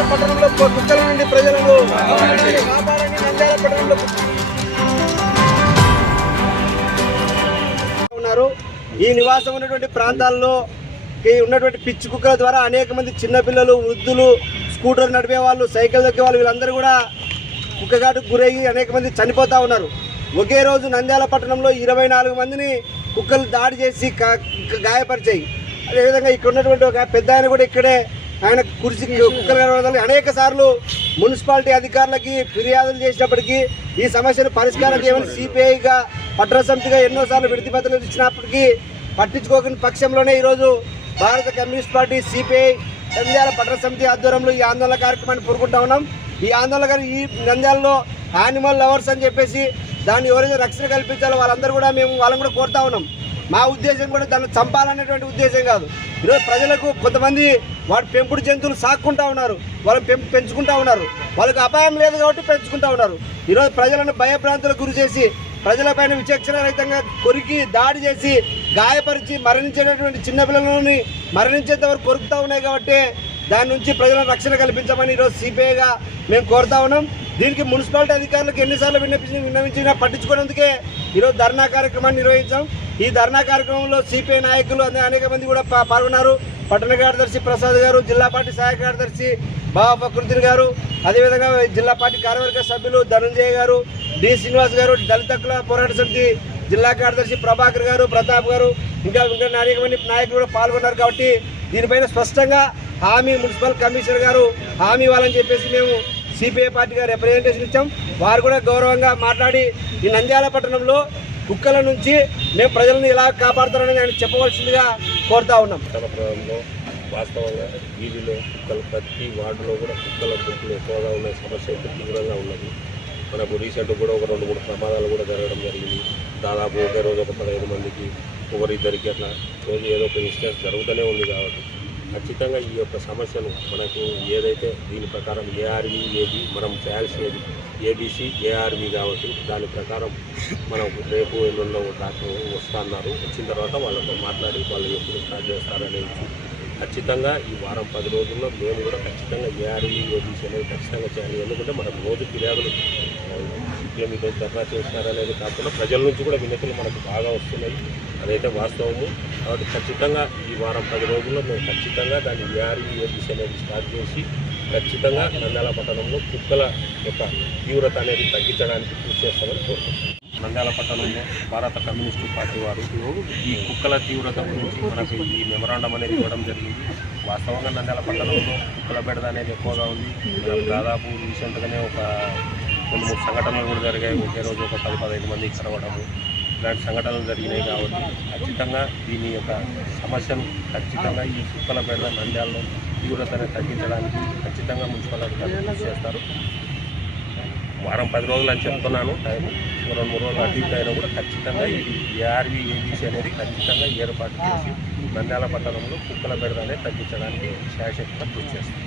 పట్టణంలో నుండి పట్టణంలో ఉన్నారు. ఈ నివాసం ఉన్నటువంటి ప్రాంతాల్లో ఉన్నటువంటి పిచ్చి కుక్కల ద్వారా అనేక మంది చిన్నపిల్లలు వృద్ధులు స్కూటర్ నడిపే వాళ్ళు సైకిల్ దొక్కే వాళ్ళు వీళ్ళందరూ కూడా కుక్కగాటుకు గురయ్యి అనేక మంది చనిపోతూ ఉన్నారు. ఒకే రోజు నంద్యాల పట్టణంలో ఇరవై నాలుగు మందిని కుక్కలు దాడి చేసి గాయపరిచాయి. అదేవిధంగా ఇక్కడ ఉన్నటువంటి ఒక పెద్ద ఆయన కూడా ఇక్కడే ఆయన కురిసి కుక్కలు కనబడాలి అనేక సార్లు మున్సిపాలిటీ అధికారులకి ఫిర్యాదులు చేసినప్పటికీ ఈ సమస్యను పరిష్కారం చేయమని సిపిఐగా పట్టణ సమితిగా ఎన్నోసార్లు విడతి పత్రాలు ఇచ్చినప్పటికీ పట్టించుకోకని పక్షంలోనే ఈరోజు భారత కమ్యూనిస్ట్ పార్టీ సిపిఐ నంద్యాల పట్టణ సమితి ఆధ్వర్యంలో ఈ ఆందోళన కార్యక్రమాన్ని పూరుకుంటా ఉన్నాం. ఈ ఆందోళన ఈ నంద్యాలలో యానిమల్ లవర్స్ అని చెప్పేసి దాన్ని ఎవరైతే రక్షణ కల్పించాలో వాళ్ళందరూ కూడా మేము వాళ్ళని కూడా కోరుతా ఉన్నాం. మా ఉద్దేశం కూడా దాన్ని చంపాలనేటువంటి ఉద్దేశం కాదు. ఈరోజు ప్రజలకు కొంతమంది వాటి పెంపుడు జంతువులు సాక్కుంటా ఉన్నారు. వాళ్ళు పెంపు పెంచుకుంటా ఉన్నారు. వాళ్ళకి అపాయం లేదు కాబట్టి పెంచుకుంటా ఉన్నారు. ఈరోజు ప్రజలను భయభ్రాంతులకు గురి చేసి ప్రజలపైన విచక్షణరహితంగా కొరికి దాడి చేసి గాయపరిచి మరణించేటటువంటి చిన్నపిల్లలని మరణించేంత వరకు కొరుకుతూ ఉన్నాయి కాబట్టి దాని నుంచి ప్రజలకు రక్షణ కల్పించమని ఈరోజు సిపిఐగా మేము కోరుతా ఉన్నాం. దీనికి మున్సిపాలిటీ అధికారులకు ఎన్నిసార్లు విన్నపించి విన్నవించినా పట్టించుకునేందుకే ఈరోజు ధర్నా కార్యక్రమాన్ని నిర్వహించాం. ఈ ధర్నా కార్యక్రమంలో సిపిఐ నాయకులు అనేక మంది కూడా పాల్గొన్నారు. పట్టణ కార్యదర్శి ప్రసాద్ గారు జిల్లా పార్టీ సహాయ కార్యదర్శి బాబా ప్రకృతిని గారు అదేవిధంగా జిల్లా పార్టీ కార్యవర్గ సభ్యులు ధనంజయ్ గారు డి శ్రీనివాస్ గారు దళిత హక్కుల పోరాట సమితి జిల్లా కార్యదర్శి ప్రభాకర్ గారు ప్రతాప్ గారు ఇంకా ఇంకా అనేక మంది నాయకులు కూడా పాల్గొన్నారు కాబట్టి దీనిపైన స్పష్టంగా హామీ మున్సిపల్ కమిషనర్ గారు హామీ ఇవ్వాలని చెప్పేసి మేము సిపిఐ పార్టీగా రిప్రజెంటేషన్ ఇచ్చాం. వారు కూడా గౌరవంగా మాట్లాడి ఈ నంద్యాల పట్టణంలో కుక్కల నుంచి మేము ప్రజలను ఎలా కాపాడుతారని ఆయన చెప్పవలసిందిగా కోరుతా ఉన్నాం. వాస్తవంగా వీధిలో కుక్కలు ప్రతి వార్డులో కూడా కుక్కల గుంపులు ఎక్కువగా ఉన్న సమస్య అయితే తీవ్రంగా ఉన్నది. మనకు రీసెంట్ కూడా ఒక రెండు మూడు ప్రమాదాలు కూడా జరగడం జరిగింది. దాదాపు ఒకే రోజు ఒక పదహైదు మందికి ఒకరిద్దరికి అట్లా రోజు ఏదో ఒక ఇన్సిడెంట్ జరుగుతూనే ఉంది కాబట్టి. ఖచ్చితంగా ఈ యొక్క సమస్యను మనకు ఏదైతే దీని ప్రకారం ఏఆర్వి ఏబి మనం చేయాల్సినది ఏబీసీ ఏఆర్వి కాబట్టి దాని ప్రకారం మనం రేపు ఎల్లుండో డాక్టర్ వస్తున్నారు. వచ్చిన తర్వాత వాళ్ళతో మాట్లాడి వాళ్ళు ఎప్పుడు స్టార్ట్ చేస్తారనేది ఖచ్చితంగా ఈ వారం పది రోజుల్లో మేము కూడా ఖచ్చితంగా ఏఆర్వి ఏబీసీ అనేది ఖచ్చితంగా చేయాలి. ఎందుకంటే మనకు రోజు ఫిర్యాదులు ఇట్లా మీకు ధర్నా చేస్తారనేది కాకుండా ప్రజల నుంచి కూడా వినతులు మనకు బాగా వస్తున్నాయి. అదైతే వాస్తవము. కాబట్టి ఖచ్చితంగా ఈ వారం పది రోజుల్లో మేము ఖచ్చితంగా దాన్ని ఏఆర్వి అనేది స్టార్ట్ చేసి ఖచ్చితంగా నంద్యాల పట్టణంలో కుక్కల యొక్క తీవ్రత అనేది తగ్గించడానికి కృషి చేస్తామని కోరుకుంటున్నాం. నంద్యాల పట్టణంలో భారత కమ్యూనిస్టు పార్టీ వారు ఈ కుక్కల తీవ్రత గురించి మనకు ఈ మెమరాండం అనేది ఇవ్వడం జరిగింది. వాస్తవంగా నంద్యాల పట్టణంలో కుక్కల బెడద అనేది ఎక్కువగా ఉంది. దాదాపు రీసెంట్గానే ఒక రెండు మూడు సంఘటనలు కూడా జరిగాయి. ఒకే రోజు ఒక పది పదహైదు మంది కలవడము ఇలాంటి సంఘటనలు జరిగినాయి కాబట్టి ఖచ్చితంగా దీని యొక్క సమస్యను ఖచ్చితంగా ఈ కుక్కల బెడద నంద్యాలలో తీవ్రతను తగ్గించడానికి ఖచ్చితంగా మున్సిపల్ అధికారులు కృషి చేస్తారు. వారం పది రోజులు అని చెప్తున్నాను. టైం రెండు మూడు రోజులు అటు అయినా కూడా ఖచ్చితంగా ఇది ఏఆర్వి ఏబీసీ అనేది ఖచ్చితంగా ఏర్పాటు చేసి నంద్యాల పట్టణంలో కుక్కల బెడద అనేది తగ్గించడానికి శాయశక్తిగా కృషి చేస్తాం